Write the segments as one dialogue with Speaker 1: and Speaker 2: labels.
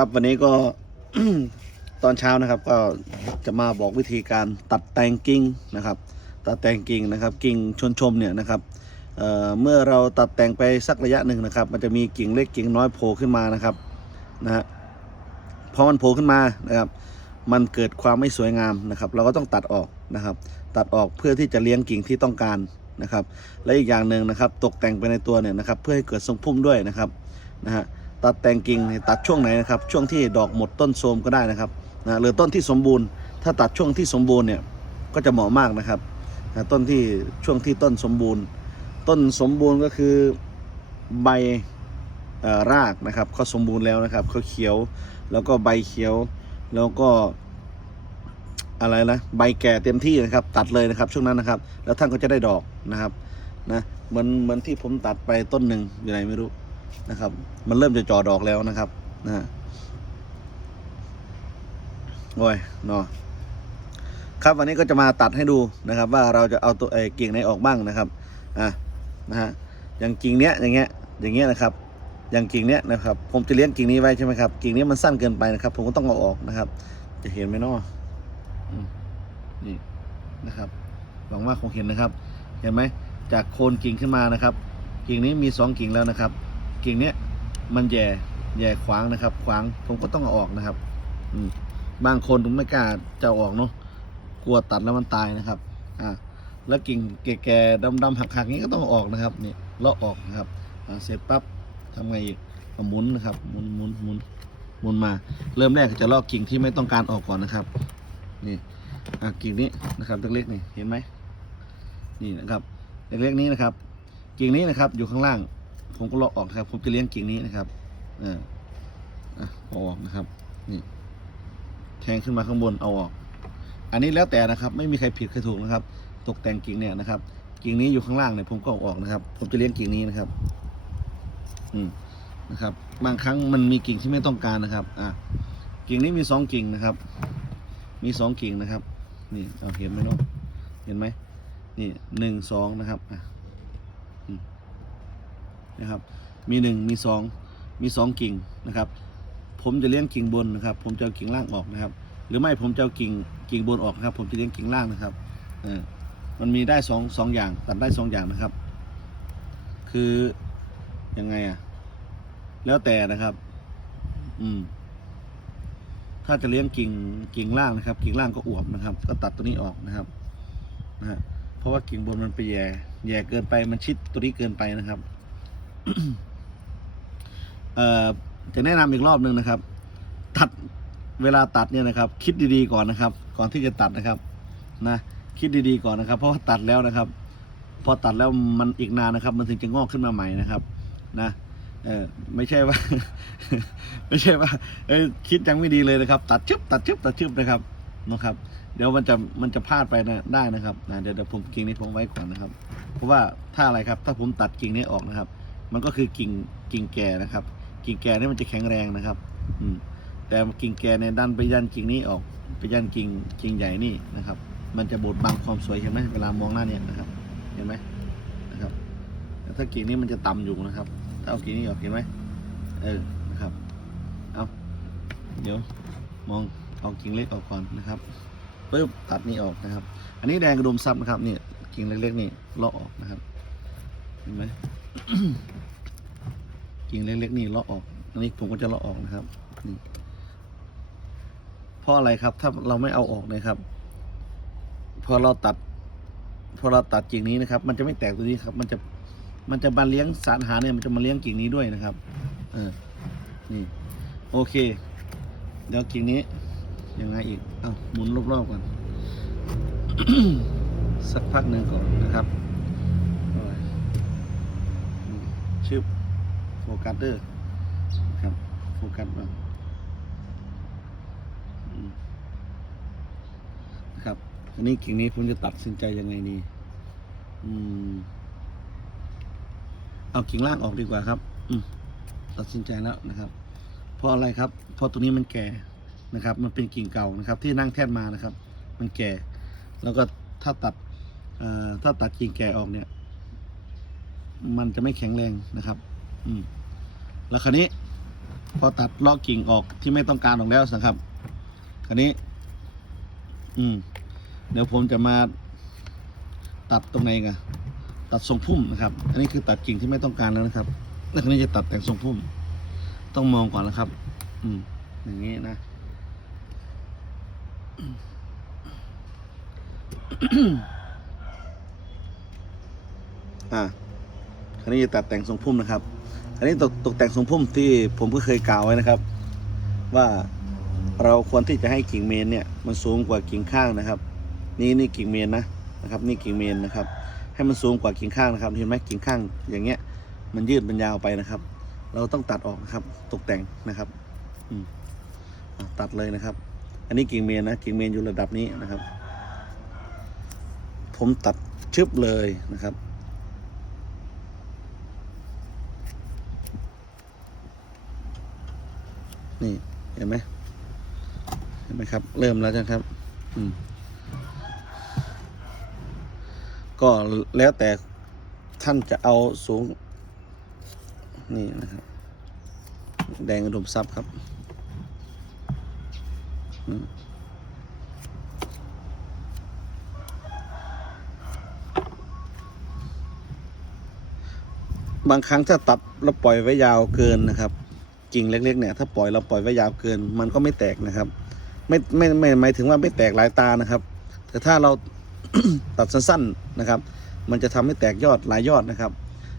Speaker 1: ครับวันนี้ก็ตอนเช้านะครับก็จะมาบอกวิธีการตัดแต่งกิ่งนะครับ ตัดแต่งกิ่งนะครับ กิ่งชนชมเนี่ยนะครับเเมื่อเราตัดแต่งไปสักระยะหนึ่งนะครับ มันจะมีกิ่งเล็กกิ่งน้อยโผล่ขึ้นมานะครับนะฮะพอมันโผล่ขึ้นมานะครับ มันเกิดความไม่สวยงามนะครับ เราก็ต้องตัดออกนะครับ ตัดออกเพื่อที่จะเลี้ยงกิ่งที่ต้องการนะครับ และอีกอย่างหนึ่งนะครับ ตกแต่งไปในตัวเนี่ยนะครับ เพื่อให้เกิดทรงพุ่มด้วยนะครับนะฮะ ตัดแต่งกิ่งเนี่ยตัดช่วงไหนนะครับ ช่วงที่ดอกหมดต้นโทรมก็ได้นะครับนะหรือต้นที่สมบูรณ์ ถ้าตัดช่วงที่สมบูรณ์เนี่ยก็จะเหมาะมากนะครับนะต้นที่ช่วงที่ต้นสมบูรณ์ ต้นสมบูรณ์ก็คือใบรากนะครับเขาสมบูรณ์แล้วนะครับเขาเขียวแล้วก็ใบเขียวแล้วก็อะไรนะใบแก่เต็มที่นะครับ ตัดเลยนะครับช่วงนั้นนะครับ แล้วท่านก็จะได้ดอกนะครับนะเหมือนเหมือนที่ผมตัดไปต้นหนึ่งอยู่ไหนไม่รู้ นะครับ มันเริ่มจะจอดอกแล้วนะครับนะฮะโอ้ยเนาะครับวันนี้ก็จะมาตัดให้ดูนะครับ ว่าเราจะเอาตัวไอ้กิ่งไหนออกบ้างนะครับอะนะฮะอย่างกิ่งเนี้ยอย่างเงี้ยอย่างเงี้ยนะครับ อย่างกิ่งเนี้ยนะครับ ผมจะเลี้ยงกิ่งนี้ไว้ใช่ไหมครับกิ่งนี้มันสั้นเกินไปนะครับ ผมก็ต้องเอาออกนะครับ จะเห็นไหมเนาะอืมนี่นะครับหวังว่าคงเห็นนะครับ เห็นไหมจากโคนกิ่งขึ้นมานะครับ กิ่งนี้มีสองกิ่งแล้วนะครับ กิ่งเนี้ยมันแย่แย่ขวางนะครับ ขวางผมก็ต้องเอาออกนะครับ อืมบางคนถึงไม่กล้าจะออกเนาะกลัวตัดแล้วมันตายนะครับ อ่าแล้วกิ่งแก่ๆดำๆหักๆนี้ก็ต้องออกนะครับนี่เลาะออกนะครับเสร็จปั๊บทำไงอีกหมุนนะครับหมุนหมุนหมุนหมุนมา เริ่มแรกจะเลาะกิ่งที่ไม่ต้องการออกก่อนนะครับ นี่อะกิ่งนี้นะครับเล็กๆนี่เห็นไหมนี่นะครับ เล็กๆนี้นะครับ กิ่งนี้นะครับอยู่ข้างล่าง ผมก็ลาะออกนะครับ ผมจะเลี้ยงกิ่งนี้นะครับ เอออะเอาออกนะครับ นี่ แทงขึ้นมาข้างบนเอาออก อันนี้แล้วแต่นะครับ ไม่มีใครผิดใครถูกนะครับ ตกแต่งกิ่งเนี่ยนะครับ กิ่งนี้อยู่ข้างล่างเนี่ยผมก็เอาออกนะครับ ผมจะเลี้ยงกิ่งนี้นะครับ อืมนะครับ บางครั้งมันมีกิ่งที่ไม่ต้องการนะครับ อะกิ่งนี้มีสองกิ่งนะครับ มีสองกิ่งนะครับ นี่เราเห็นไหมเนาะเห็นไหมนี่หนึ่งสองนะครับอะ นะครับ มีหนึ่งมีสองมีสองกิ่งนะครับ ผมจะเลี้ยงกิ่งบนนะครับ ผมจะเอากิ่งล่างออกนะครับ หรือไม่ผมจะเอากิ่งกิ่งบนออกนะครับ ผมจะเลี้ยงกิ่งล่างนะครับเออมันมีได้สองสองอย่างตัดได้สองอย่างนะครับ คือยังไงอะแล้วแต่นะครับ อืมถ้าจะเลี้ยงกิ่งกิ่งล่างนะครับ กิ่งล่างก็อวบนะครับ ก็ตัดตัวนี้ออกนะครับนะฮะเพราะว่ากิ่งบนมันไปแย่แย่เกินไปมันชิดตัวนี้เกินไปนะครับ เอ่อจะแนะนำอีกรอบหนึ่งนะครับ ตัดเวลาตัดเนี่ยนะครับ คิดดีๆก่อนนะครับ ก่อนที่จะตัดนะครับ นะคิดดีๆก่อนนะครับ เพราะว่าตัดแล้วนะครับ พอตัดแล้วมันอีกนานนะครับ มันถึงจะงอกขึ้นมาใหม่นะครับ นะเออไม่ใช่ว่า ไม่ใช่ว่าเอ้ยคิดยังไม่ดีเลยนะครับ ตัดชึบตัดชึบตัดชึบนะครับนะครับ เดี๋ยวมันจะมันจะพลาดไปนะได้นะครับนะเดี๋ยวเดี๋ยวผมกิ่งนี้ผมไว้ก่อนนะครับ เพราะว่าถ้าอะไรครับ ถ้าผมตัดกิ่งนี้ออกนะครับ มันก็คือกิ่งกิ่งแก่นะครับ กิ่งแก่นี่มันจะแข็งแรงนะครับ อืมแต่กิ่งแก่เนี่ยดันไปยันกิ่งนี้ออกไปยันกิ่งกิ่งใหญ่นี่นะครับ มันจะบดบังความสวยเห็นไหมเวลามองหน้าเนี่ยนะครับ เห็นไหมนะครับแต่ถ้ากิ่งนี้มันจะต่ำอยู่นะครับ ถ้าเอากิ่งนี้ออกเห็นไหมเออนะครับ เอาเดี๋ยวมองเอากิ่งเล็กออกก่อนนะครับปึ๊บตัดนี่ออกนะครับ อันนี้แดงกระดุมซับนะครับนี่กิ่งเล็กๆนี่เลาะออกนะครับ เห็นไหม กิ่งเล็กๆนี่เลาะออก อันนี้ผมก็จะเลาะออกนะครับนี่เพราะอะไรครับ ถ้าเราไม่เอาออกนะครับ พอเราตัด พอเราตัดกิ่งนี้นะครับ มันจะไม่แตกตัวนี้ครับ มันจะมันจะมาเลี้ยงสารอาหารเนี่ยมันจะมาเลี้ยงกิ่งนี้ด้วยนะครับ เออ นี่ โอเค เดี๋ยวกิ่งนี้ยังไงอีกเอ้าหมุนรอบๆก่อน สักพักหนึ่งก่อนนะครับชึบ ฟกัสเด้อครับโฟกัสบ้างครับอันนี้กิ่งนี้ผมจะตัดสินใจยังไงดีอืม เอากิ่งล่างออกดีกว่าครับ อืมตัดสินใจแล้วนะครับเพราะอะไรครับเพราะตัวนี้มันแก่นะครับ มันเป็นกิ่งเก่านะครับ ที่นั่งแท่นมานะครับ มันแก่ แล้วก็ถ้าตัดถ้าตัดกิ่งแก่ออกเนี่ย มันจะไม่แข็งแรงนะครับ อืม แล้วคราวนี้พอตัดลอกกิ่งออกที่ไม่ต้องการออกแล้วนะครับ คราวนี้ อืม เดี๋ยวผมจะมาตัดตรงไหนกันตัดทรงพุ่มนะครับ อันนี้คือตัดกิ่งที่ไม่ต้องการแล้วนะครับ แล้วคราวนี้จะตัดแต่งทรงพุ่ม ต้องมองก่อนนะครับ อืม อย่างนี้นะอ่าคราวนี้จะตัดแต่งทรงพุ่มนะครับ อันนี้ตกตกแต่งทรงพุ่มที่ผมก็เคยกล่าวไว้นะครับ ว่าเราควรที่จะให้กิ่งเมนเนี่ยมันสูงกว่ากิ่งข้างนะครับ นี่นี่กิ่งเมนนะนะครับ นี่กิ่งเมนนะครับ ให้มันสูงกว่ากิ่งข้างนะครับเห็นไหมกิ่งข้างอย่างเงี้ย มันยืดมันยาวไปนะครับ เราต้องตัดออกนะครับ ตกแต่งนะครับอืมตัดเลยนะครับ อันนี้กิ่งเมนนะกิ่งเมนอยู่ระดับนี้นะครับ ผมตัดชึบเลยนะครับ นี่เห็นไหมเห็นไหมครับ เริ่มแล้วใช่ไหมครับ อืม ก็แล้วแต่ท่านจะเอาสูง นี่นะครับ แดงอุดมทรัพย์ครับอืมบางครั้งถ้าตัดแล้วปล่อยไว้ยาวเกินนะครับ กิ่งเล็กๆเนี่ยถ้าปล่อยเราปล่อยไว้ยาวเกิน มันก็ไม่แตกนะครับ ไม่ไม่ไม่หมายถึงว่าไม่แตกหลายตานะครับ แต่ถ้าเราตัดสั้นๆนะครับ มันจะทำให้แตกยอดหลายยอดนะครับ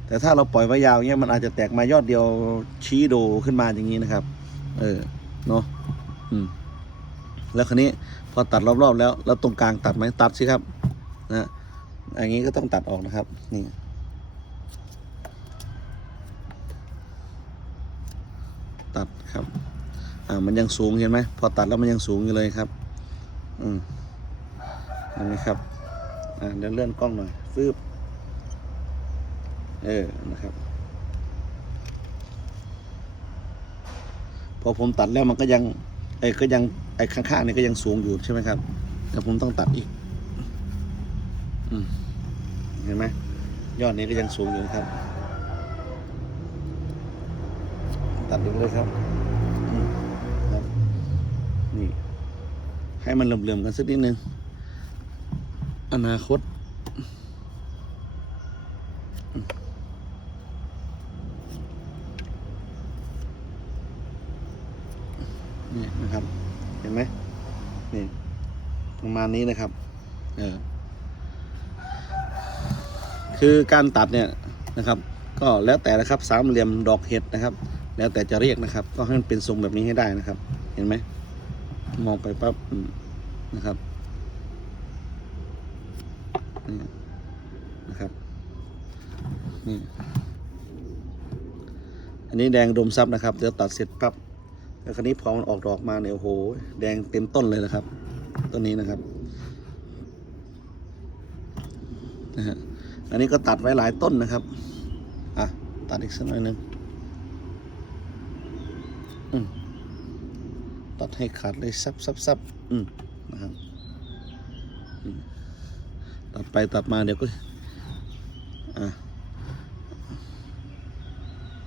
Speaker 1: แต่ถ้าเราปล่อยไว้ยาวเงี้ยมันอาจจะแตกมายอดเดียวชี้โดขึ้นมาอย่างนี้นะครับ เออเนาะอืมแล้วคราวนี้พอตัดรอบๆแล้ว แล้วตรงกลางตัดไหมตัดสิครับนะอย่างนี้ก็ต้องตัดออกนะครับ นี่ ตัดครับ อ่ามันยังสูงเห็นไหมพอตัดแล้วมันยังสูงอยู่เลยครับ อืมเห็นไหมครับ อ่าเดี๋ยวเลื่อนกล้องหน่อยฟืบเออนะครับ พอผมตัดแล้วมันก็ยังไอ้ก็ยังไอ้ข้างๆนี่ก็ยังสูงอยู่ใช่ไหมครับ แต่ผมต้องตัดอีกอืมเห็นไหมยอดนี้ก็ยังสูงอยู่ครับ ตัดอีเลยครับอืมครับ นี่ ให้มันเหลื่อมๆกันสักนิดนึง อนาคต นี่นะครับ เห็นไหมนี่ ประมาณนี้นะครับ เออ คือการตัดเนี่ยนะครับ ก็แล้วแต่นะครับ สามเหลี่ยมดอกเห็ดนะครับ แล้วแต่จะเรียกนะครับ ก็ให้มันเป็นทรงแบบนี้ให้ได้นะครับ เห็นไหมมองไปปั๊บนะครับนี่นะครับนี่อันนี้แดงดมทรัพย์นะครับเดี๋ยวตัดเสร็จปั๊บแล้วคราวนี้พอมันออกดอกมาเนี่ยโอ้โห แดงเต็มต้นเลยนะครับต้นนี้นะครับนะฮะอันนี้ก็ตัดไว้หลายต้นนะครับอะตัดอีกสักหน่อยหนึ่ง อืม ตัดให้ขาดเลยซับซับซับอืมนะครับตัดไปตัดมาเดี๋ยวก็อะ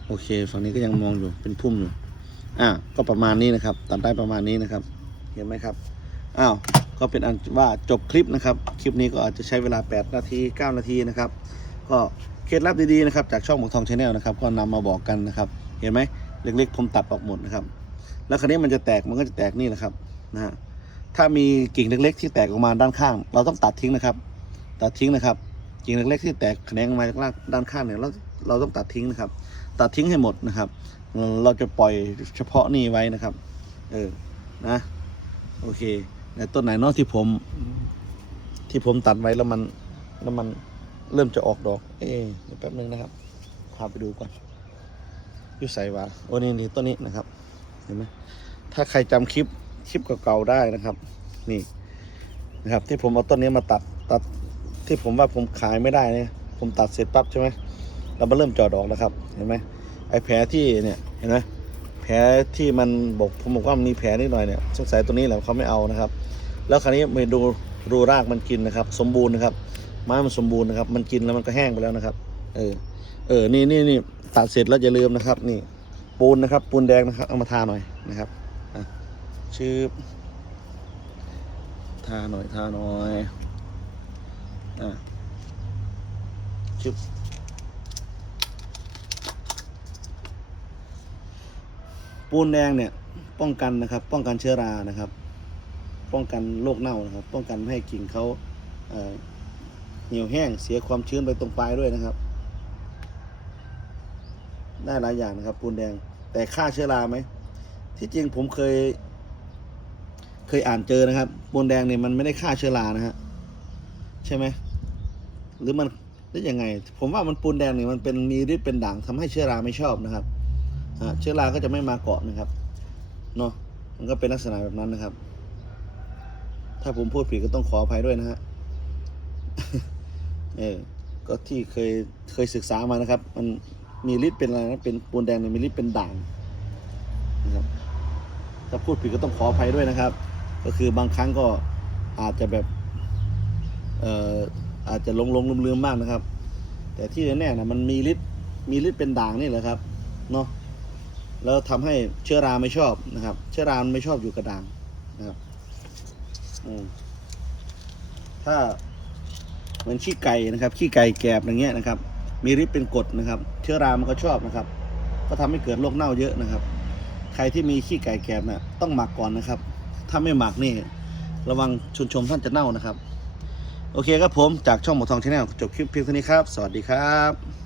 Speaker 1: โอเคฝั่งนี้ก็ยังมองอยู่เป็นพุ่มอยู่อะก็ประมาณนี้นะครับ ตัดได้ประมาณนี้นะครับ เห็นไหมครับอ้าวก็เป็นอันว่าจบคลิปนะครับ คลิปนี้ก็อาจจะใช้เวลา 8 นาที 9 นาทีนะครับ ก็เคล็ดลับดีๆนะครับ จากช่องหมวกทองชาแนลนะครับ ก็นำมาบอกกันนะครับ เห็นไหมเล็กๆผมตัดออกหมดนะครับ แล้วคราวนี้มันจะแตกมันก็จะแตกนี่แหละครับนะฮะถ้ามีกิ่งเล็ก ๆ ที่แตกออกมาด้านข้าง เราต้องตัดทิ้งนะครับ ตัดทิ้งนะครับ กิ่งเล็กๆที่แตกแขนงออกมาจากด้านข้างเนี่ยเราเราต้องตัดทิ้งนะครับ ตัดทิ้งให้หมดนะครับ เราจะปล่อยเฉพาะนี่ไว้นะครับ เออนะโอเคแต่ต้นไหนนอกที่ผม ที่ผมตัดไว้แล้วมันแล้วมันเริ่มจะออกดอก เอ๊ะแป๊บนึงนะครับพาไปดูก่อนยู่ใส่วะโอ้นี่นี่ต้นนี้นะครับ ห็นไหมถ้าใครจำคลิปคลิปเก่าๆได้นะครับ นี่นะครับ ที่ผมเอาต้นนี้มาตัดตัดที่ผมว่าผมขายไม่ได้เนี่ยผมตัดเสร็จปั๊บใช่ไหมแล้วมันเริ่มจอดอกแล้วครับเห็นไหมไอ้แผลที่เนี่ยเห็นไหมแผลที่มันบอกผมบอกว่ามันมีแผลนิดหน่อยเนี่ยสงสัยตัวนี้แหละเขาไม่เอานะครับ แล้วคราวนี้มาดูรูรากมันกินนะครับ สมบูรณ์นะครับไม้มันสมบูรณ์นะครับ มันกินแล้วมันก็แห้งไปแล้วนะครับ เออ เออ นี่นี่นี่ตัดเสร็จแล้วอย่าลืมนะครับ นี่ ปูนนะครับ ปูนแดงนะครับ เอามาทาหน่อยนะครับชืบทาหน่อยทาหน่อยอะชึบปูนแดงเนี่ย ป้องกันนะครับ ป้องกันเชื้อรานะครับ ป้องกันโรคเน่านะครับ ป้องกันไม่ให้กิ่งเขาเอ่อเหี่ยวแห้งเสียความชื้นไปตรงปลายด้วยนะครับ ได้หลายอย่างนะครับ ปูนแดง แต่ฆ่าเชื้อราไหมที่จริงผมเคย เคยอ่านเจอนะครับ ปูนแดงเนี่ยมันไม่ได้ฆ่าเชื้อรานะฮะใช่ไหมหรือมันหรือยังไง ผมว่ามันปูนแดงเนี่ยมันเป็นมีฤทธิ์เป็นด่างทำให้เชื้อราไม่ชอบนะครับเชื้อราก็จะไม่มาเกาะนะครับเนาะมันก็เป็นลักษณะแบบนั้นนะครับ ถ้าผมพูดผิดก็ต้องขออภัยด้วยนะฮะเออก็ที่เคยเคยศึกษามานะครับ มัน มีฤทธิ์เป็นอะไรนะเป็นปูนแดงเนี่ยมีฤทธิ์เป็นด่างนะครับถ้าพูดผิดก็ต้องขออภัยด้วยนะครับ ก็คือบางครั้งก็อาจจะแบบเอ่ออาจจะหลงลงลืมลืมๆบ้างนะครับ แต่ที่แน่ๆนะมันมีฤทธิ์มีฤทธิ์เป็นด่างนี่แหละครับเนาะแล้วทำให้เชื้อราไม่ชอบนะครับ เชื้อราไม่ชอบอยู่กับด่างนะครับอืมถ้าเหมือนขี้ไก่นะครับขี้ไก่แกบอย่างเงี้ยนะครับ มีฤทธิ์เป็นกรดนะครับ เชื้อรามันก็ชอบนะครับ ก็ทำให้เกิดโรคเน่าเยอะนะครับ ใครที่มีขี้ไก่แกบน่ะต้องหมักก่อนนะครับ ถ้าไม่หมักนี่ ระวังชุนชมท่านจะเน่านะครับ โอเคครับผมจากช่องหมอทองชาแนลจบคลิปเพียงเท่านี้ครับ สวัสดีครับ